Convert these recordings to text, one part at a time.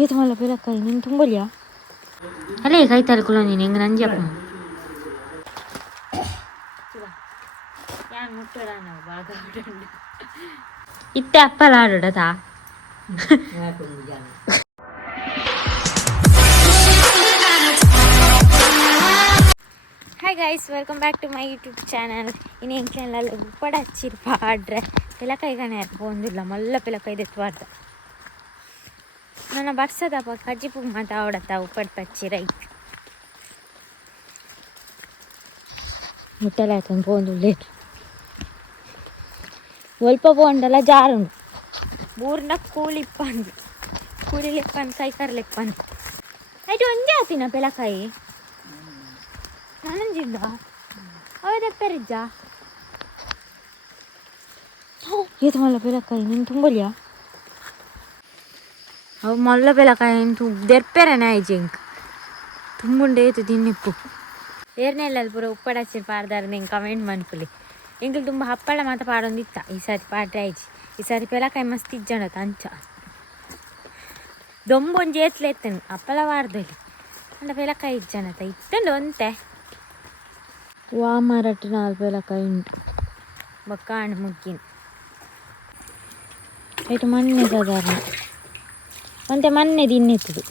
ఈత మళ్ళీ పిల్లకాయ నేను తుంబలియా అలే కై తలుకులో నేను ఇంక నన్ను చెప్పు ముట్టడా నాకు బాగా ఇట్టే అప్పలాడుడతా hi guys welcome back to my YouTube channel ಇನ್ನು ಎಂಕ್ಲೆಲ್ಲ ಉಪ್ಪಡ ಹಚ್ಚಿರು ಪಾಡ್ರೆ ಪಿಲಕಾಯಿಗಾನೆ ಯಾರಿಗೊಂದಿಲ್ಲ ಮಲ್ಲ ಪಿಲಕಾಯ್ದು ಎತ್ತುವಾಡ್ದ ನನ್ನ ಬರ್ಸದಪ್ಪ ಕಜ್ಜಿ ಪೂ ಮಾತಾವಡತ್ತ ಉಪ್ಪಡ್ ಪಚ್ಚಿರೈ ಮುಟ್ಟಲ ಆಯ್ತು ಪೋಂದುಳ್ಳೇರು ಒಲ್ಪ ಪೋಂಡಲ್ಲ ಜಾರುಂಡು ಮೂರ್ನ ಕೂಲಿಪ್ಪಂದು ಕೂಲಿಲೆಪ್ಪಂದು ಕೈಕರ್ಲೆಪ್ಪಂದು ಆಯ್ತು ಒಂದೇ ಆತಿನ ಪಿಲಕಾಯಿ ನಾನಂಜಿಂದ ಅವದಪ್ಪರಿಜ್ಜ ఈత మళ్ళీ పిల్లకాయ నేను తుంబలియా అవి మళ్ళ పిల్లకాయ దెర్పారనే అయ్యి ఇంక ತುಂಬುಂಡೆ ಏತು ತಿನ್ನಿಪ್ಪು ಏರ್ನೆಲ್ಲಲ್ಲಿ ಪೂರ ಉಪ್ಪಡಚ್ಚಿನ ಪಾಡ್ದಾರ ನಿಂಗೆ ಕಮೆಂಟ್ ಮನ್ಪುಲಿ ಎಂಕಲ್ ತುಂಬ ಹಪ್ಪಳ ಮಾತ ಪಾಡೊಂದಿತ್ತ ಈ ಸಾರಿ ಪಾಡ್ರೆ ಆಯ್ಜಿ ಈ ಸಾರಿ ಪಿಲಕಾಯಿ ಮಸ್ತ್ ಇಜ್ಜಣತ ಅಂಚ ದೊಂಬೊಂಜಿ ಏತ್ಲೆತ್ತನು ಹಪ್ಪಳ ವಾರದಲ್ಲಿ ಅಂಡ ಪಿಲಕಾಯಿ ಇಜ್ಜಣತ ಇತ್ತಂಡು ಒಂತೆ ವಾಮರಟ್ಟು 4 ಪಿಲಕಾಯಿ ಉಂಟು ಬೊಕ್ಕಾಂಡು ಮುಗ್ಗಿನ ಐಟು ಮಣ್ಣೆ ಸಾಧಾರಣ ಅಂತೆ ಮಣ್ಣೆ ತಿನ್ನೆತ್ತದು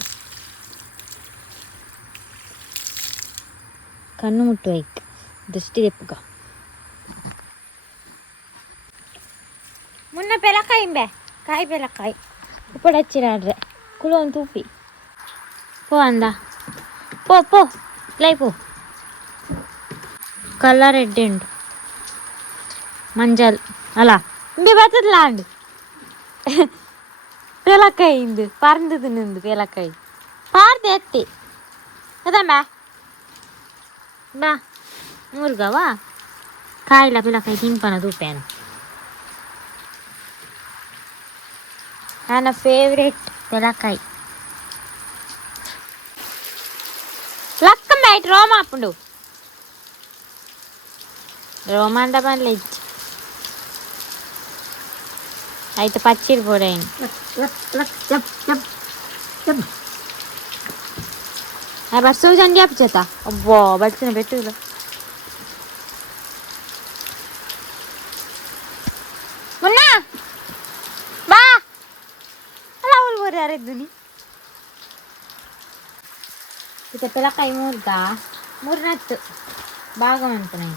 ಕಣ್ಣು ಮುಟ್ಟು ಐಕ್ ದೃಷ್ಟಿ ಎಪ್ಪುಗ ಮುನ್ನ ಪಿಲಕಾಯಿ ಇಂಬೆ ಕಾಯಿ ಪಿಲಕಾಯಿ ಉಪ್ಪಡ ಹಚ್ಚಿರಾಡ್ರೆ ಕುಲ ಒಂದು ತೂಪಿ ಪೋ ಅಂದ ಪೋ ಪೋ ಲೈ ಪೋ ಕಲರ್ ರೆಡ್ ಉಂಟು ಮಂಜಲ್ ಅಲ್ಲ ಇಂಬೆ ಬರ್ತದಲ್ಲ ಅಂಡು ಪಿಲಕಾಯಿ ಇಂದು ಪರ್ಂದದು ನಿಂದು ಪಿಲಕಾಯಿ ಪಾರ್ದೆ ಎತ್ತಿ ಅದಮ್ಮ ಬಾ ಮುರುಗವಾ ಕಾಯಿಲ ಪಿಲಕಾಯಿ ತಿನ್ಪನ ತೂಪೇನು ನನ್ನ ಫೇವ್ರೇಟ್ ಪಿಲಕಾಯಿ లక్క బయట రోమా అప్పుడు రోమా అంట పనులు ఇచ్చి అయితే పచ్చిరి పొడైంది బస్ చూసని చెప్పు చేత అబ్బో బట్టుకుని పెట్టు మొన్నా బా అలా ఊరు పోరారెద్దుని ఇక పిల్లకాయ మూరినట్టు బాగా అనుకున్నాయి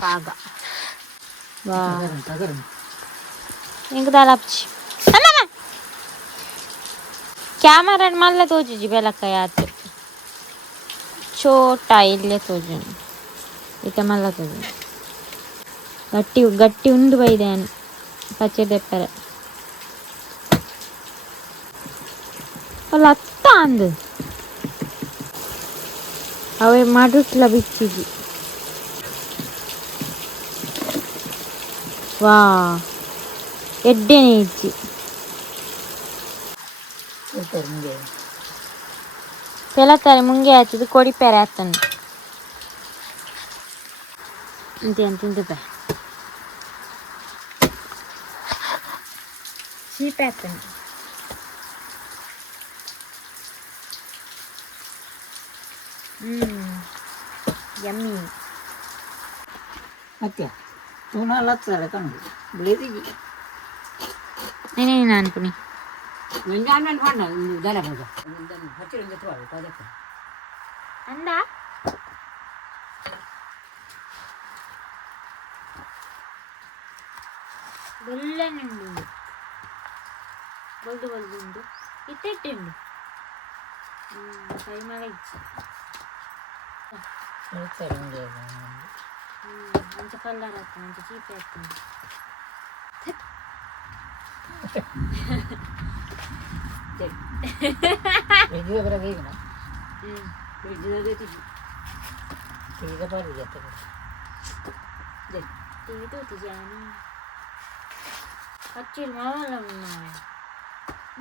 బాగా ఇంక దాచి ಕ್ಯಾಮರಾ ಮಲ್ಲ ತೋಜುಜಿ ಬೆಲಕಾಯಿ ಆತು ಚೋಟ ಇಲ್ಲೇ ತೋಜುಂಡು ಇತ ಮಲ್ಲ ತೋಜು ಗಟ್ಟಿ ಗಟ್ಟಿ ಉಂಡು ಬೈದೇನು ಪಚ್ಚೆ ದೆಪ್ಪರೆ ಅಲ್ಲ ಅತ್ತ ಅಂದು ಅವೇ ಮಡುಟ್ಲ ಬಿಚ್ಚಿಜಿ ವಾ ಎಡ್ಡೆನೆ ಇಜ್ಜಿ ಪಿಲಕಾಯಿ ಮುಂಗೆ ಆಯ್ತದು ಕೊಡಿಪೇರೆ ಆತನು ಅಂತೇನು ತಿಂದು ಚೀಪ್ ಆತನು ಯಮ್ಮಿ ಮತ್ತೆ నేనే అనుకుని అందా బొల్లనుండు బొల్దు బొల్దుండు ఇట్టెట్టిండు కై మగ ఇచ్చి మంచి కలర్ అవుతుంది మంచి చీప్ అవుతుంది పచ్చిలు మా వాళ్ళ ఉన్నాయి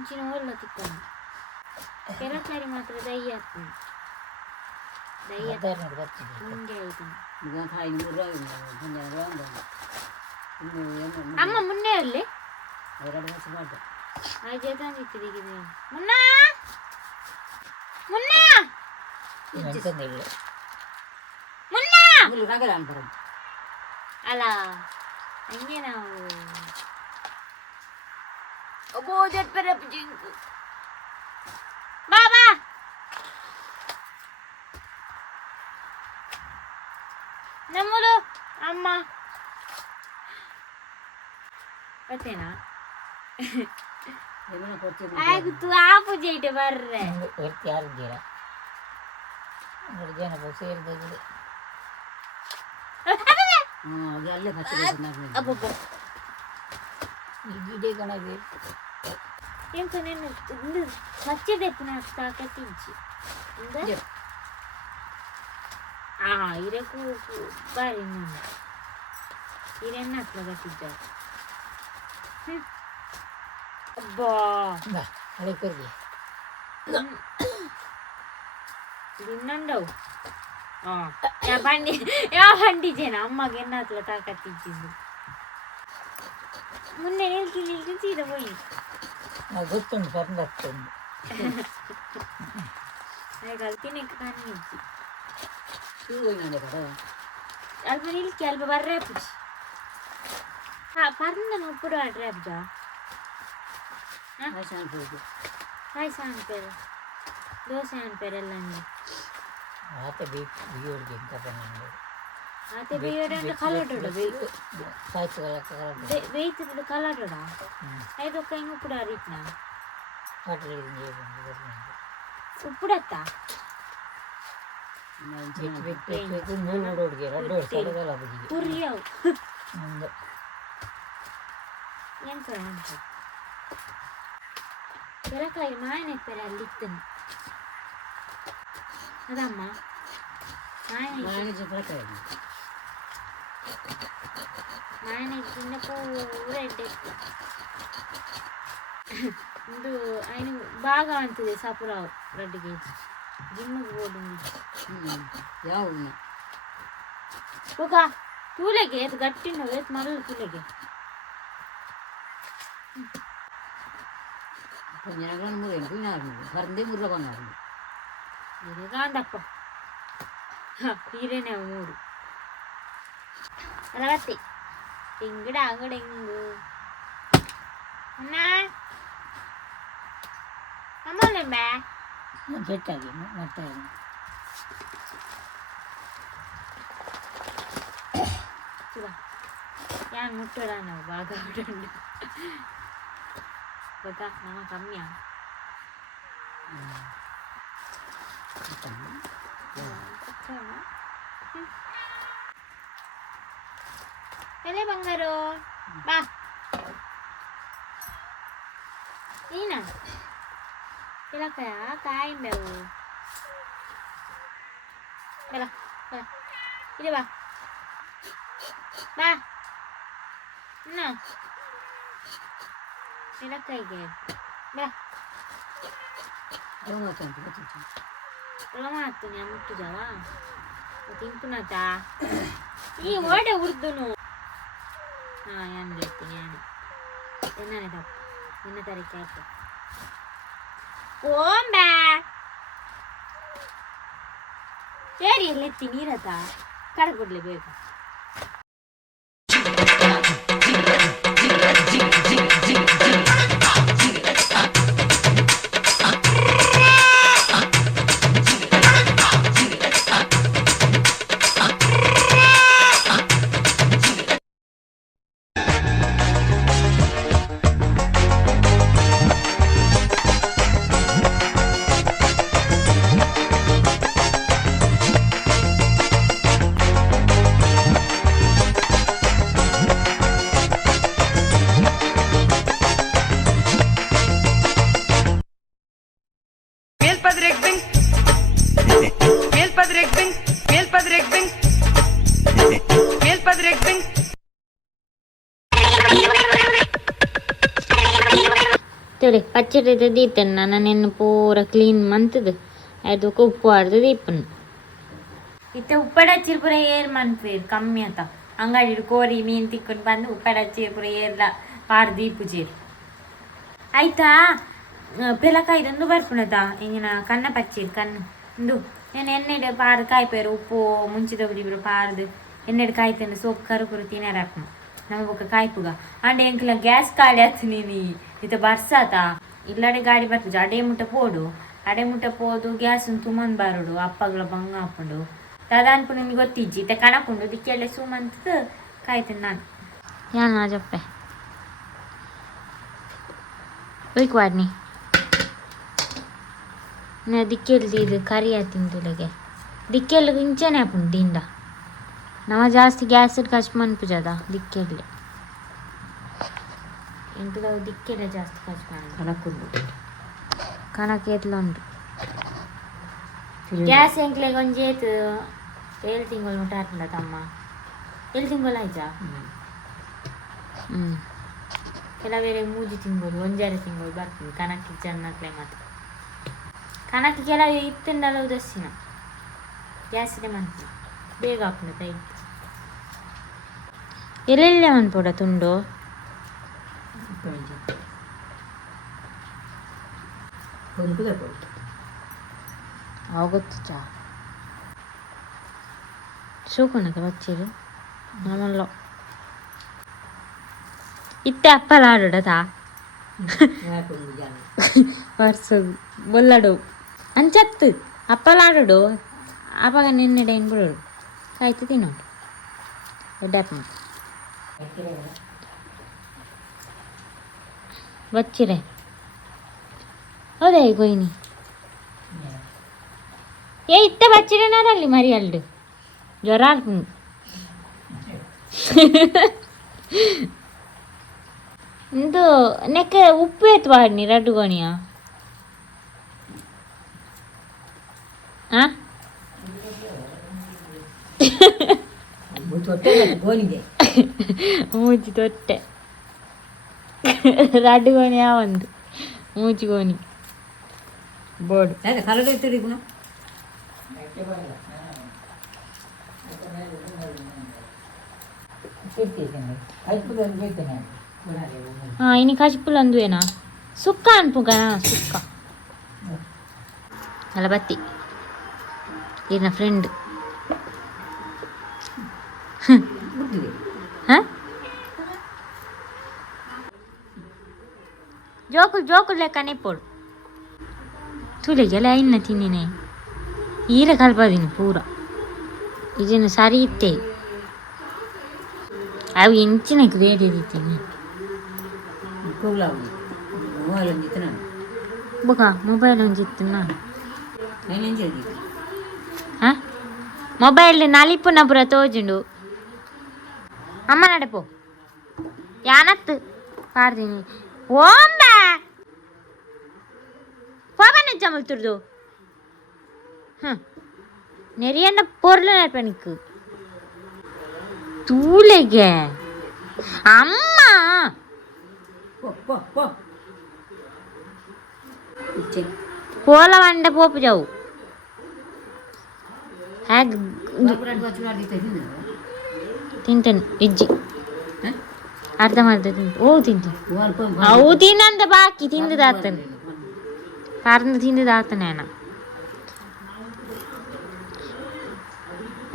చిన్న వాళ్ళ తిక్కండి ಪಿಲಕಾಯಿ ಮಾತ್ರ ದಹಿ ಹಾಕ್ತೀನಿ ದಹಿ ಮುಂದೆ ಆಯ್ತು ಅಮ್ಮ ಮುನ್ನೆ ಅಲ್ಲಿ 2 ವರ್ಷ ಮಾಡಿದೆ ಮುನ್ನ ಮುನ್ನ ಅಲ್ಲ ಹಂಗೆ ನಾವು ಬಾ ಬಾ ನಮ್ಮದು ಅಮ್ಮ ಬರ್ತೇನಾ ಆಯ್ತು ಆ ಪೂಜೆ ಇಟ್ಟು ಬರ್ರೆ ಯಾರಿದ್ದೀರಾ ಜನ ಸೇರಿದೆ ಅಲ್ಲೇ ಗಿಡ ಕಣಗೆ ಎಂತ ನೆನ್ನೆ ಒಂದು ಹಚ್ಚಿದೆ ಪುನಃ ಸಾಕತ್ತಿಂಚಿ ಇರಕ್ಕೂ ಬಾರಿ ಇನ್ನೊಂದು ಇರೆನ್ನ ಹತ್ರ ಕಟ್ಟಿದ್ದಾರೆ ಅಬ್ಬಾ ಹಳೆ ಕೊರ್ಗೆ ಇನ್ನೊಂದವು ಯಾವ ಹಂಡಿಜೇನ ಅಮ್ಮಗೆ ಎನ್ನ ಹತ್ರ ತಾಕತ್ತಿದ್ದು ಮುನ್ನೆ ನಿಲ್ಕಿ ಸೀದಾ ಹೋಗಿ ಗೊತ್ತುಂಟು ಬರ್ದತ್ತುಂಟು ಕಲ್ತೀನಿ ಕಾಣಿಸಿ ಕಡೆ ಅಲ್ಪ ನಿಲ್ಕಿ ಅಲ್ಪ ಬರ್ರೆ ಪುಜಿ ಪರಂದ ಉಪ್ಪುಡು ಆಡ್ರೆ ಅಬ್ಜ ಪಾಯಸ ಅನ್ಪೇರು ದೋಸೆ ಅನ್ಪೇರೆಲ್ಲ ಆತೆ ಬಿಯೋಡಿಗೆ ಎಂತ ಬಂದು ಆತೆ ಬೇಯೋಡೆ ಅಂತ ಕಲಾಟೋಡ ಬೇಯ್ತಿದ್ದು ಕಲಾಟೋಡ ಐದು ಕೈ ಉಪ್ಪುಡ ಅರಿಟ್ನ ಉಪ್ಪುಡತ್ತ ತುರಿಯವು ಎಂತ ಬೆಳಕಾಯಿ ಮಾಯನ ಇಪ್ಪರೆ ಅಲ್ಲಿತ್ತನು ಅದಮ್ಮ ಮಾಯನ ತಿನ್ನ ಪೂರ ಎಡ್ಡೆ ಒಂದು ఆయన బాగా అంతది సపురావు 2 kg జిమ్ముకు పోతుంది ಯಾವ ఒక ತೂಲೆಗೆ ಅದು ಗಟ್ಟಿನ ವೇತ್ ಮರಳು ತೂಲೆಗೆ ಜನಗಳನ್ನು ಮುರೇನು ನಾರು ಬರ್ದೆ ಮುರ್ರ ಬಂಗಾರು ಇದು ಗಾಂಡಪ್ಪ ಹೀರೇನೆ 3 ಅರವತ್ತಿ ಇಂಗಡ ಅಂಗಡ ಇಂಗು ಅಣ್ಣ ಅಮ್ಮಲೆಂಬ ಬೆಟ್ಟಾಗಿ ಮತ್ತೆ ಯಾನ್ ಮುಟ್ಟೋಡ ನಾವು ಭಾಗ ಉಂಟು ಗೊತ್ತಾ ನಮ್ಮ ಕಮ್ಮಿಯ ಎಲೆ ಬಂಗಾರು ಬಾ ನೀನಾ ಇಲಕ್ಕಯ ಕಾಯಿ ಮೇವು ಇಲ್ಲ ಇದೆ ಬಾ ಬಾ ಇನ್ನ ಇಲಕ್ಕೈಗೆ ಬಾ ರೋಮ ಹತ್ತು ನೀ ಮುಟ್ಟು ಜಾವ ತಿಂಪುನತ ಈ ಓಡೆ ಉರ್ದುನು ಏನು ಹೇಳ್ತೀನಿ ನಾನು ಎಣ್ಣೆ ತಪ್ಪ ನಿನ್ನ ತಾರೀಕು ಆಯ್ತು ಓಂಬ ಏರಿ ಎತ್ತಿ ನೀರತ ಕಡಕೊಡ್ಲಿ ಬೇಕು ತಿಳಿ ಪಚ್ಚಡಿ ದೀಪನ್ ನಾನು ಪೂರ ಕ್ಲೀನ್ ಮಂತದ ಅದು ಉಪ್ಪು ಆಡ್ದು ದೀಪನ್ ಇತ್ತ ಉಪ್ಪಡ ಹಚ್ಚಿರ್ ಪೂರ ಏರ್ ಮನ್ಪೇರ್ ಕಮ್ಮಿ ಅಂತ ಅಂಗಡಿ ಕೋರಿ ಮೀನ್ ತಿಕ್ಕೊಂಡು ಬಂದು ಉಪ್ಪಡ ಹಚ್ಚಿರ್ ಪೂರ ಏರ್ಲ ಪಾಡ್ ದೀಪು ಚೀರ್ ಆಯ್ತಾ ಪೆಲಕಾಯ್ದೊಂದು ಬರ್ಪುಣದ ಇಂಗಿನ ಕನ್ನ ಪಚ್ಚಿರ್ ಕಣ್ಣು ಇಂದು నేను ఎన్నెడు పారు కాయిపోయారు ఉప్పు ముంచి దొబ్బిరు పారదు ఎన్నెడు కాయితండు సోపు కరుకురు తినేరాకు ನಮಗೆ ఒక ಕಾಯ್ಪುಗ ಅಂಡ್ ಎಂಕ್ಲ ಗ್ಯಾಸ್ ಖಾಲಿ ಆಯ್ತು ನೀನು ಇತ್ತ ಬರ್ಸಾತ ಇಲ್ಲಡೆ ಗಾಡಿ ಬರ್ತದೆ ಅಡೆ ಮುಟ್ಟ ಪೋಡು ಅಡೆ ಮುಟ್ಟ ಪೋದು ಗ್ಯಾಸ್ ತುಮನ್ ಬಾರುಡು ಅಪ್ಪಗಳ ಬಂಗ ಹಾಕೊಂಡು ದಾದಾನ್ಪು ನಿಮ್ಗೆ ಗೊತ್ತಿಜ್ಜಿ ಇತ್ತ ಕಣಕೊಂಡು ದಿಕ್ಕೆಳ್ಳೆ ಸುಮಂತ ಕಾಯ್ತೀನಿ ನಾನು ಯಾನು ರಾಜಪ್ಪೆ ಒಯ್ಕು ವಾಡ್ನಿ ದಿಕ್ಕೆಲ್ದು ಇದು ಕರಿ ತಿಂದುಲೆಗೆ ದಿಕ್ಕೆಲ್ಲು ಇಂಚನೆ ಹಾಪುಂಡು ದಿಂಡ ನಮ ಜಾಸ್ತಿ ಗ್ಯಾಸ್ ಖರ್ಚು ಮನ್ಪುಜದ ದಿಕ್ಕೆಲ್ಲೆ ಎಂಕ್ಲ ದಿಕ್ಕೆಲ್ಲ ಜಾಸ್ತಿ ಖರ್ಚು ಮಾಡೋದು ಕಣಕ್ಕೆ ಎತ್ಲ ಉಂಟು ಗ್ಯಾಸ್ ಎಂಕ್ಲೆಗೆ ಒಂದು ಏತು 7 ತಿಂಗಳು ಮುಟ್ಟ ಹಾಕಿಲ್ಲ ತಮ್ಮ 7 ತಿಂಗಳು ಆಯ್ತಾ ಕೆಲವೇರೆ 3 ತಿಂಗಳು 1 ತಿಂಗಳು ಬರ್ತೀವಿ ಕಣಕ್ಕೆ ಚೆನ್ನಕ್ಲೆ ಮಾತ್ರ ಕಣಕ್ಕೆ ಕೆಲವು ಇತ್ತುಂಡಲ್ಲ ದಸ್ಸಿನ ಗ್ಯಾಸಿದೆ ಮಂತು ಬೇಗ ಹಾಕ್ನದ ಇತ್ತು ಎಲ್ಲೆಲ್ಲೇ ಮನ್ಪೋಡ ತುಂಡು ಆಗೊತ್ತು ಚಾ ಶೋಕಣಕ್ಕೆ ಬಚ್ಚಿರು ನಮ್ಮಲ್ಲ ಇತ್ತೆ ಅಪ್ಪಲಾಡೋಡತಾ ವರ್ಷದು ಬೊಲ್ಲಡು ಅಂಚತ್ತು ಅಪ್ಪಲಾಡೋಡು ಆವಾಗ ನಿನ್ನೆಡೆ ಏನು ಬಿಡೋಡು ಕಾಯ್ತು ತಿನ್ನೋಡು ಎಡ್ಡಪ್ಪ ಬಚ್ಚಿರೆ ಹೌದಾ ಗೊಯ್ನಿ ಏ ಇತ್ತ ಬಚ್ಚಿರೆನಾರಲ್ಲಿ ಮರಿ ಅಲ್ಡು ಜ್ವರ ಆಡ್ಕೊಂಡು ಇದು ನೆಕ್ಕೆ ಉಪ್ಪು ಎತ್ತು ಬಾಡ್ನಿ ರಡ್ಡು ಗೋಣಿಯ ಮೂಜಿ ತೊಟ್ಟೆ ರಡ್ಡು ಗೋಣಿಯ ಒಂದು ಮೂಜಿ ಗೋಣಿ board ini kasih pulang dua na sukan bukan suka ala bati ina friend hah jokul lekane pod tule jala inna tinine ira kalpadini pura idinu sari itte avi inchinaku vedi ditini buka mobile onjitna mobile ನಲಿಪುನ ಪುರ ತೋಜುಂಡು ಅಮ್ಮ ನಡೆಪೋ ಯಾನತ್ತು ಪಾಡ್ತೀನಿ ಓಂಬ ಪವನ ಜಮಲ್ತುರ್ದು ನೆರಿಯನ್ನ ಪೊರ್ಲು ನಡ್ಪನಿಕ್ಕು ತೂಲೆಗೆ ಅಮ್ಮ ಪೋಲ వండ పోపు జావు ತಿಂತೇನೆ ಇಜ್ಜಿ ಅರ್ಧ ತಿಂತ ಓ ತಿಂತೀನಿ ಅವು ತಿನ್ನಂತ ಬಾಕಿ ತಿಂದದಾತನೆ ಪಾರ್ದು ತಿಂದದಾತನೆ ಅಣ್ಣ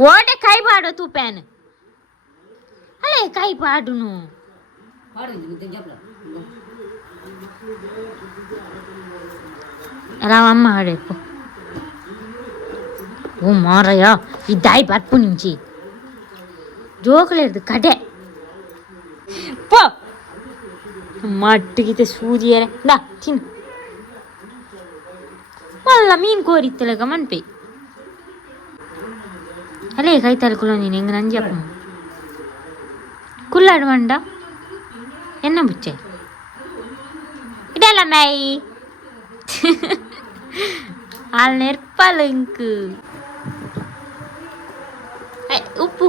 ಓಟೆ ಕೈ ಪಾಡು ತೂ ಪ್ಯಾನ್ ಅಲ್ಲೇ ಕೈ ಪಾಡುನು ఎలా అమ్మ ఆడేపు ఓ మారయ్య ఈ దాయి పట్పు నుంచి జోకలేదు కడే పో మట్టికితే సూది దా తిను మళ్ళా మీన్ కోరిత్తలేక మనిపి అలే కై తలుకులో నేను ఎంగ నన్ను చెప్పను కుల్లాడు వండ ఎన్న బుచ్చే ఇదేలా మై al nerpalo ఇంకు ఉప్పు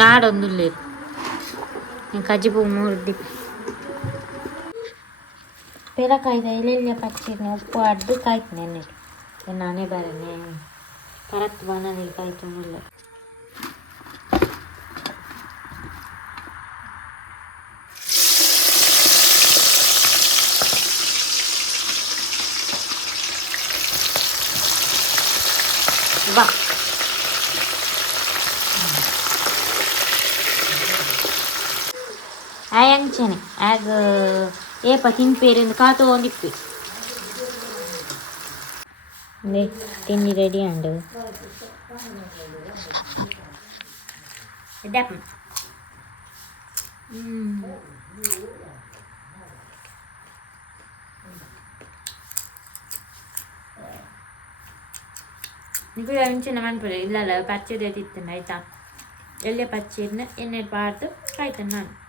ನಾಡೊಂದು లేదు నేను కజ్జిపూ మూర్ది ಪೆಲಕಾಯ್ದ ಎಲ್ಲೆಲ್ಲ ಪಚ್ಚಿನ ಉಪ್ಪು ಅಡ್ದು ಕಾಯ್ತು ನೆನ್ನೆ ನಾನೇ ಬರನೆ ಕರೆಕ್ಟ್ ಬಣ್ಣದಲ್ಲಿ ಕಾಯ್ತು ಮುಲ್ಲ ಆಯಂಚನೆ ಆಗ ಏಪ ತಿನ್ಪೇರಿಂದ ಕಾತು ಒಂದಿಪ್ಪಿ ತಿಂಡಿ ರೆಡಿ ಅಂಡು ಇದಪ್ಪ ನಿಮಗೆ ಅಂಚಿನ ಮನ್ಪುರ ಇಲ್ಲಲ್ಲ ಪಚ್ಚೆ ತಿತ್ತಂಡು ಆಯ್ತಾ ಎಲ್ಲೇ ಪಚ್ಚೆರ್ನ ಎಣ್ಣೆ ಪಾರ್ದು ಕಾಯ್ತಾನೆ ನಾನು